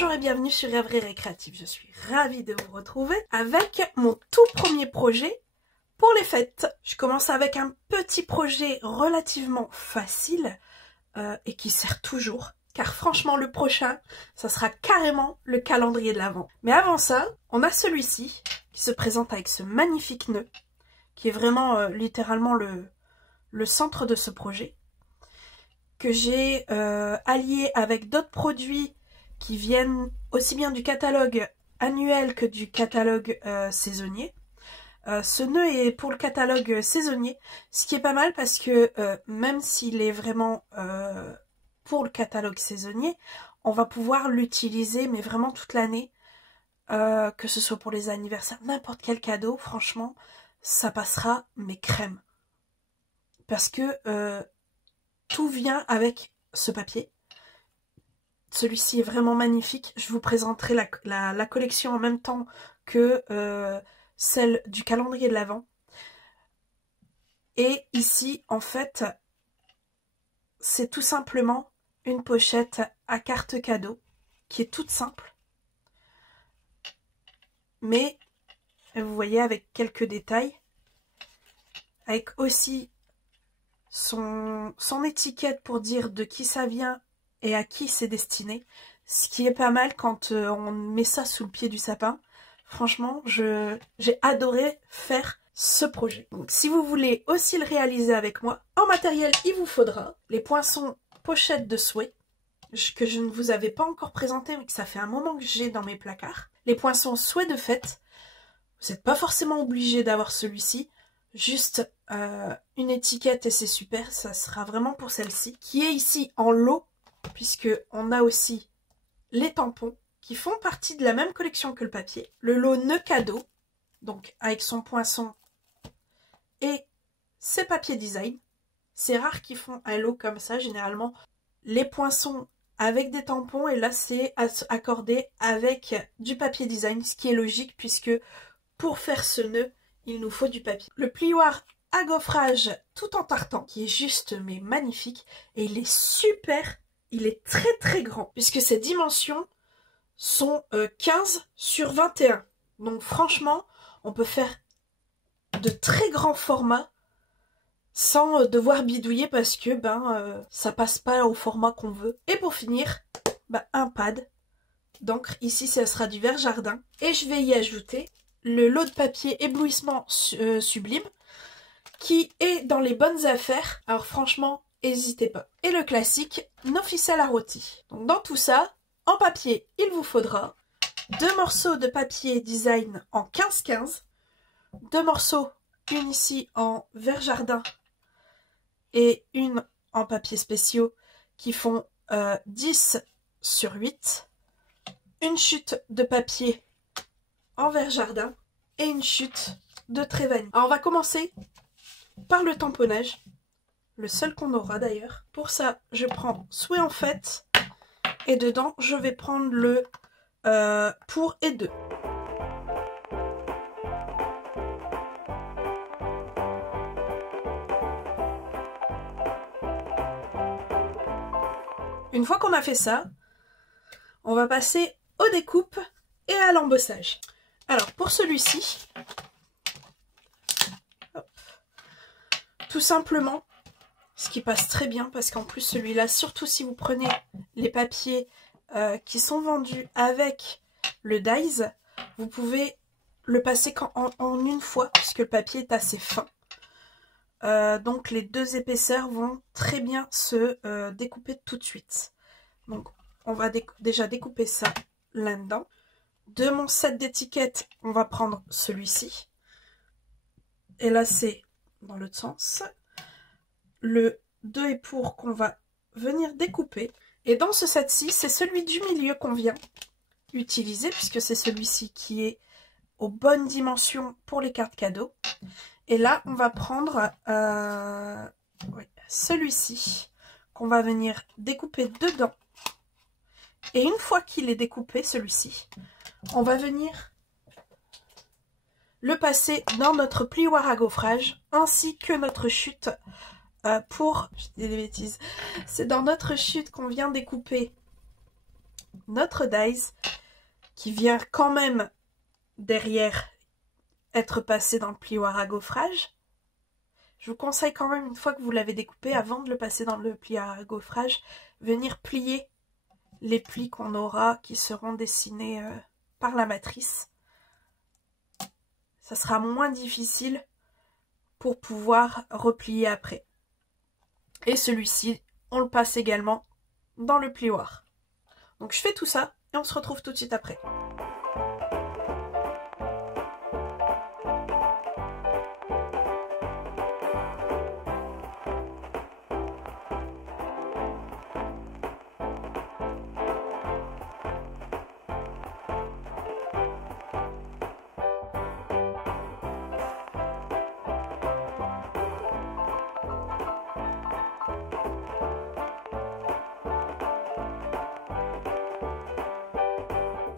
Bonjour et bienvenue sur Rêverie Récréative. Je suis ravie de vous retrouver avec mon tout premier projet pour les fêtes. Je commence avec un petit projet relativement facile et qui sert toujours. Car franchement, le prochain, ça sera carrément le calendrier de l'Avent. Mais avant ça, on a celui-ci qui se présente avec ce magnifique nœud, qui est vraiment littéralement le centre de ce projet, que j'ai allié avec d'autres produits qui viennent aussi bien du catalogue annuel que du catalogue saisonnier. Ce nœud est pour le catalogue saisonnier, ce qui est pas mal parce que même s'il est vraiment pour le catalogue saisonnier, on va pouvoir l'utiliser mais vraiment toute l'année, que ce soit pour les anniversaires, n'importe quel cadeau, franchement, ça passera mais crème. Parce que tout vient avec ce papier. Celui-ci est vraiment magnifique. Je vous présenterai la collection en même temps que celle du calendrier de l'Avent. Et ici, en fait, c'est tout simplement une pochette à carte cadeau qui est toute simple. Mais, vous voyez, avec quelques détails. Avec aussi son étiquette pour dire de qui ça vient et à qui c'est destiné, ce qui est pas mal quand on met ça sous le pied du sapin. Franchement, j'ai adoré faire ce projet. Donc si vous voulez aussi le réaliser avec moi, en matériel, il vous faudra les poinçons pochettes de souhait, que je ne vous avais pas encore présenté, mais que ça fait un moment que j'ai dans mes placards. Les poinçons souhait de fête, vous n'êtes pas forcément obligé d'avoir celui-ci, juste une étiquette et c'est super, ça sera vraiment pour celle-ci, qui est ici en lot, puisque on a aussi les tampons qui font partie de la même collection que le papier. Le lot nœud cadeau, donc avec son poinçon et ses papiers design. C'est rare qu'ils font un lot comme ça, généralement les poinçons avec des tampons et là c'est accordé avec du papier design, ce qui est logique puisque pour faire ce nœud, il nous faut du papier. Le plioir à gaufrage tout en tartan, qui est juste mais magnifique, et il est super, il est très très grand, puisque ses dimensions sont 15 sur 21. Donc franchement, on peut faire de très grands formats sans devoir bidouiller parce que ça passe pas au format qu'on veut. Et pour finir, un pad d'encre. Ici, ça sera du vert jardin. Et je vais y ajouter le lot de papier éblouissement sublime qui est dans les bonnes affaires. Alors franchement, n'hésitez pas. Et le classique, nos ficelles à rôti. Donc dans tout ça, en papier, il vous faudra 2 morceaux de papier design en 15-15, 2 morceaux, une ici en vert jardin et une en papier spéciaux qui font 10 sur 8, une chute de papier en vert jardin et une chute de trait vanille. Alors on va commencer par le tamponnage, le seul qu'on aura d'ailleurs. Pour ça, je prends souhait en fête et dedans, je vais prendre le pour et deux. Une fois qu'on a fait ça, on va passer aux découpes et à l'embossage. Alors pour celui-ci, tout simplement, ce qui passe très bien parce qu'en plus celui-là, surtout si vous prenez les papiers qui sont vendus avec le dies, vous pouvez le passer en une fois puisque le papier est assez fin. Donc les deux épaisseurs vont très bien se découper tout de suite. Donc on va déjà découper ça là-dedans. De mon set d'étiquettes, on va prendre celui-ci. Et là c'est dans l'autre sens. Le 2 est pour qu'on va venir découper. Et dans ce set-ci, c'est celui du milieu qu'on vient utiliser puisque c'est celui-ci qui est aux bonnes dimensions pour les cartes cadeaux. Et là, on va prendre celui-ci qu'on va venir découper dedans. Et une fois qu'il est découpé, celui-ci, on va venir le passer dans notre plioir à gaufrage ainsi que notre chute pour... Je dis des bêtises. C'est dans notre chute qu'on vient découper notre dies qui vient quand même derrière être passé dans le plioir à gaufrage. Je vous conseille quand même, une fois que vous l'avez découpé, avant de le passer dans le plioir à gaufrage, venir plier les plis qu'on aura qui seront dessinés par la matrice. Ça sera moins difficile pour pouvoir replier après. Et celui-ci, on le passe également dans le plioir. Donc je fais tout ça et on se retrouve tout de suite après.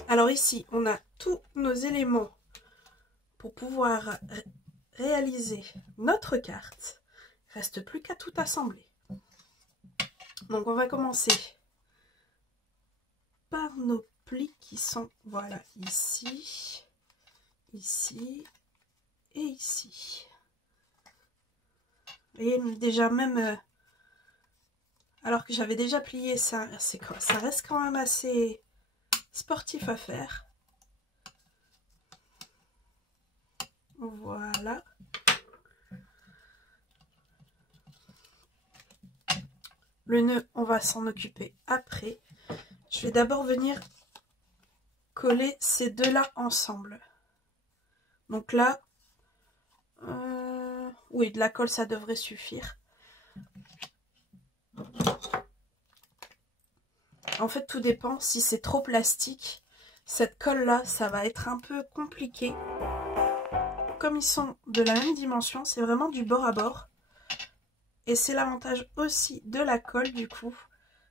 Alors ici, on a tous nos éléments pour pouvoir réaliser notre carte. Il ne reste plus qu'à tout assembler. Donc on va commencer par nos plis qui sont, voilà, ici, ici et ici. Vous voyez, déjà même, alors que j'avais déjà plié, ça reste quand même assez sportif à faire. Voilà. Le nœud, on va s'en occuper après. Je vais d'abord venir coller ces deux-là ensemble. Donc là, oui, de la colle, ça devrait suffire. En fait, tout dépend. Si c'est trop plastique, cette colle-là, ça va être un peu compliqué. Comme ils sont de la même dimension, c'est vraiment du bord à bord. Et c'est l'avantage aussi de la colle, du coup.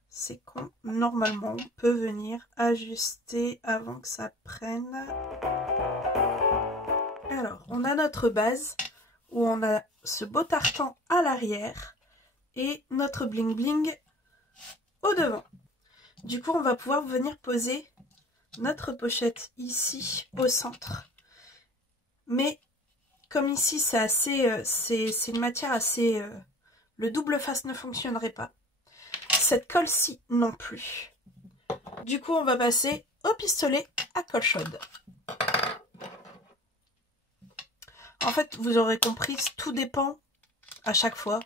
C'est qu'on, normalement, peut venir ajuster avant que ça prenne. Alors, on a notre base, où on a ce beau tartan à l'arrière, et notre bling bling au devant. Du coup, on va pouvoir venir poser notre pochette ici, au centre. Mais, comme ici, c'est assez, c'est une matière assez... le double face ne fonctionnerait pas. Cette colle-ci non plus. Du coup, on va passer au pistolet à colle chaude. En fait, vous aurez compris, tout dépend à chaque fois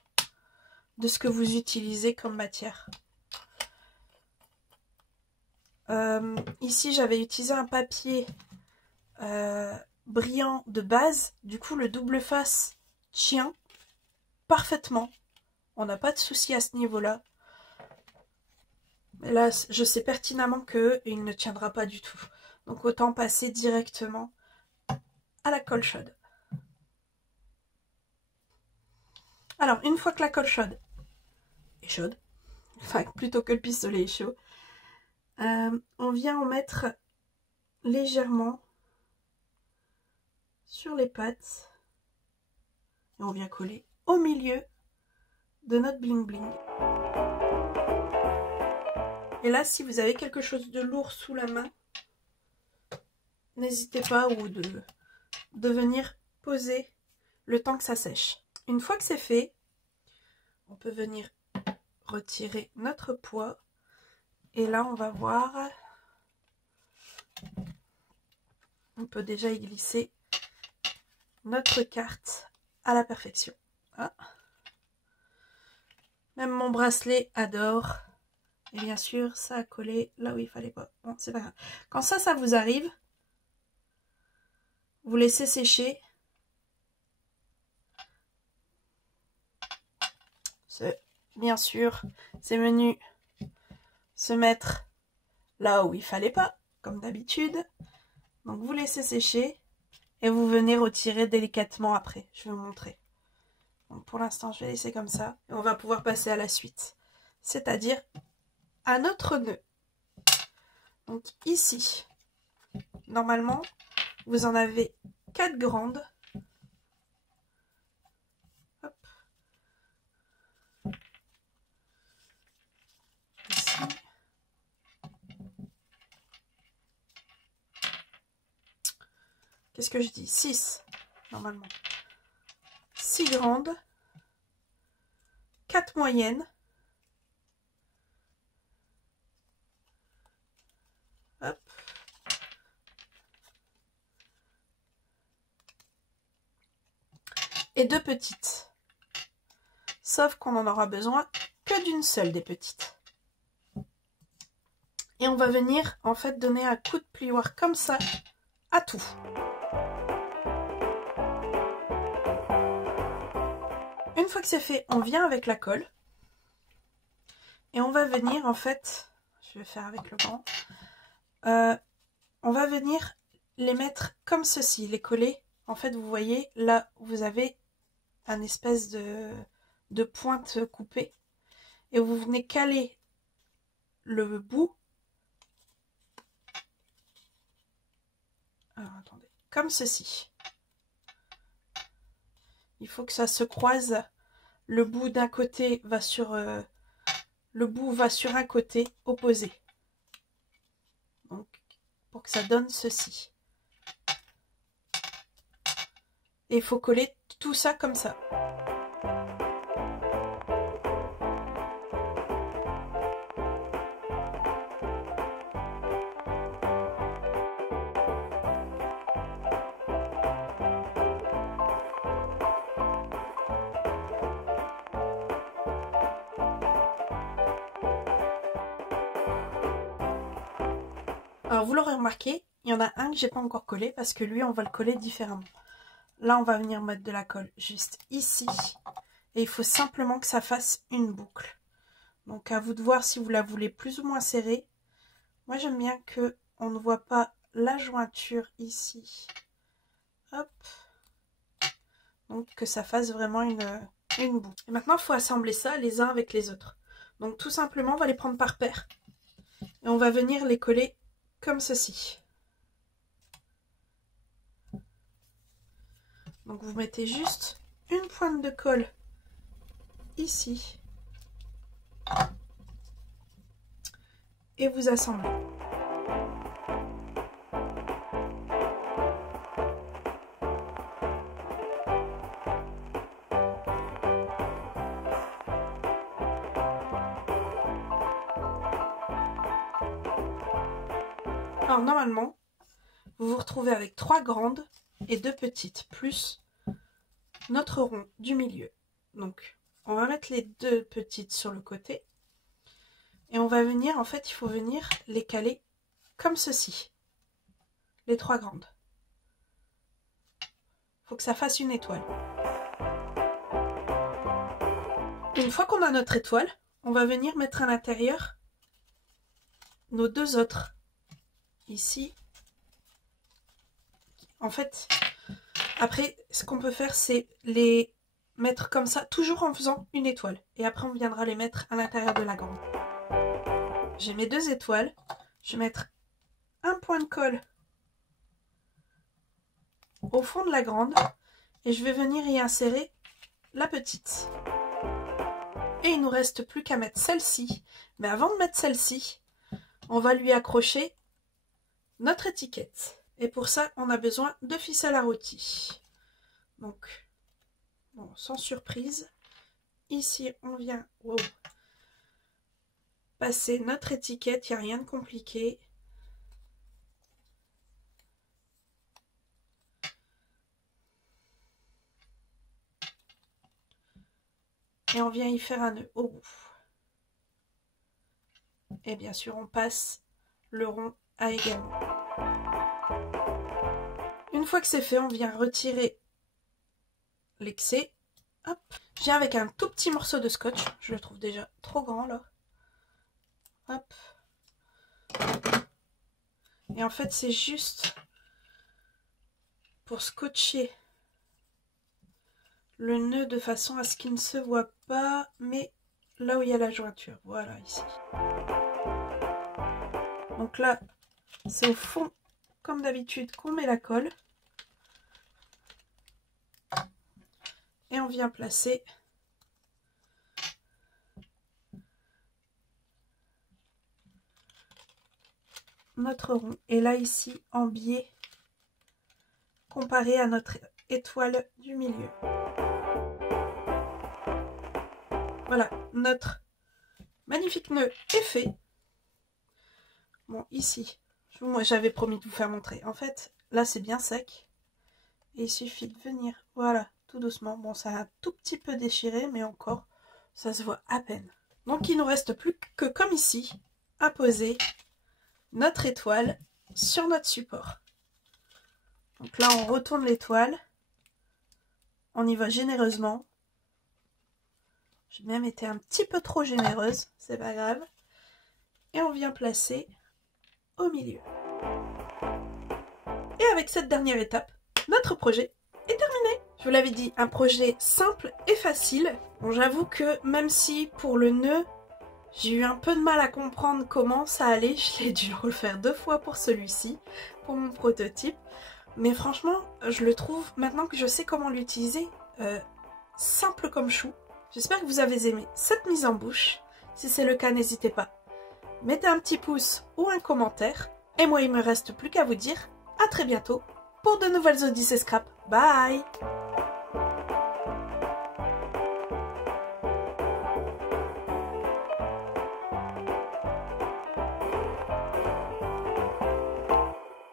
de ce que vous utilisez comme matière. Ici, j'avais utilisé un papier brillant de base. Du coup, le double face tient parfaitement. On n'a pas de souci à ce niveau-là. Là, je sais pertinemment qu'il ne tiendra pas du tout. Donc, autant passer directement à la colle chaude. Alors, une fois que la colle chaude est chaude, enfin, plutôt que le pistolet est chaud, on vient en mettre légèrement sur les pattes et on vient coller au milieu de notre bling bling. Et là, si vous avez quelque chose de lourd sous la main, n'hésitez pas de venir poser le temps que ça sèche. Une fois que c'est fait, on peut venir retirer notre poids et là on va voir, on peut déjà y glisser notre carte à la perfection. Ah. Même mon bracelet adore. Et bien sûr, ça a collé là où il fallait pas. Bon, c'est pas grave. Quand ça vous arrive, vous laissez sécher. Bien sûr, c'est venu se mettre là où il fallait pas, comme d'habitude. Donc vous laissez sécher et vous venez retirer délicatement après. Je vais vous montrer. Donc pour l'instant, je vais laisser comme ça. Et on va pouvoir passer à la suite. C'est-à-dire à notre nœud. Donc ici, normalement, vous en avez 4 grandes. Hop. Ici. qu'est-ce que je dis? 6, normalement. 6 grandes, 4 moyennes. Hop. Et 2 petites. Sauf qu'on n'en aura besoin que d'une seule des petites. Et on va venir en fait donner un coup de plioir comme ça à tout. Une fois que c'est fait, on vient avec la colle. Et on va venir en fait, je vais faire avec le grand, on va venir les mettre comme ceci, les coller. En fait, vous voyez, là, vous avez un espèce de pointe coupée. Et vous venez caler le bout. Alors, attendez, comme ceci. Il faut que ça se croise. Le bout d'un côté va sur... le bout va sur un côté opposé. Donc, pour que ça donne ceci. Et il faut coller tout ça comme ça. Alors vous l'aurez remarqué, il y en a un que j'ai pas encore collé parce que lui on va le coller différemment. Là on va venir mettre de la colle juste ici et il faut simplement que ça fasse une boucle. Donc à vous de voir si vous la voulez plus ou moins serrée. Moi j'aime bien que on ne voit pas la jointure ici. Hop. Donc que ça fasse vraiment une boucle. Et maintenant il faut assembler ça les uns avec les autres. Donc tout simplement on va les prendre par paire et on va venir les coller comme ceci. Donc vous mettez juste une pointe de colle ici et vous assemblez. Alors normalement, vous vous retrouvez avec 3 grandes et 2 petites, plus notre rond du milieu. Donc on va mettre les 2 petites sur le côté. Et on va venir, en fait, il faut venir les caler comme ceci. Les 3 grandes. Il faut que ça fasse une étoile. Une fois qu'on a notre étoile, on va venir mettre à l'intérieur nos 2 autres. Ici. En fait, après, ce qu'on peut faire, c'est les mettre comme ça, toujours en faisant une étoile. Et après, on viendra les mettre à l'intérieur de la grande. J'ai mes 2 étoiles. Je vais mettre un point de colle au fond de la grande. Et je vais venir y insérer la petite. Et il ne nous reste plus qu'à mettre celle-ci. Mais avant de mettre celle-ci, on va lui accrocher notre étiquette. Et pour ça, on a besoin de ficelle à rôti. Donc, bon, sans surprise, ici, on vient passer notre étiquette. Il n'y a rien de compliqué. Et on vient y faire un nœud au bout. Et bien sûr, on passe le rond à également. Une fois que c'est fait, on vient retirer l'excès. Hop. Je viens avec un tout petit morceau de scotch. Je le trouve déjà trop grand là. Hop. Et en fait, c'est juste pour scotcher le nœud de façon à ce qu'il ne se voit pas, mais là où il y a la jointure. Voilà, ici. Donc là, c'est au fond, comme d'habitude, qu'on met la colle. Et on vient placer notre rond. Et là, ici, en biais, comparé à notre étoile du milieu. Voilà, notre magnifique nœud est fait. Bon, ici, moi j'avais promis de vous faire montrer. En fait, là c'est bien sec. Et il suffit de venir, voilà, tout doucement. Bon, ça a un tout petit peu déchiré, mais encore, ça se voit à peine. Donc il ne nous reste plus que, comme ici, à poser notre étoile sur notre support. Donc là, on retourne l'étoile. On y va généreusement. J'ai même été un petit peu trop généreuse, c'est pas grave. Et on vient placer au milieu. Et avec cette dernière étape, notre projet est terminé. Je vous l'avais dit, un projet simple et facile. Bon, j'avoue que même si pour le nœud, j'ai eu un peu de mal à comprendre comment ça allait, je l'ai dû le refaire 2 fois pour celui-ci, pour mon prototype. Mais franchement, je le trouve, maintenant que je sais comment l'utiliser, simple comme chou. J'espère que vous avez aimé cette mise en bouche. Si c'est le cas, n'hésitez pas. Mettez un petit pouce ou un commentaire. Et moi, il me reste plus qu'à vous dire à très bientôt pour de nouvelles Odyssées Scrap. Bye!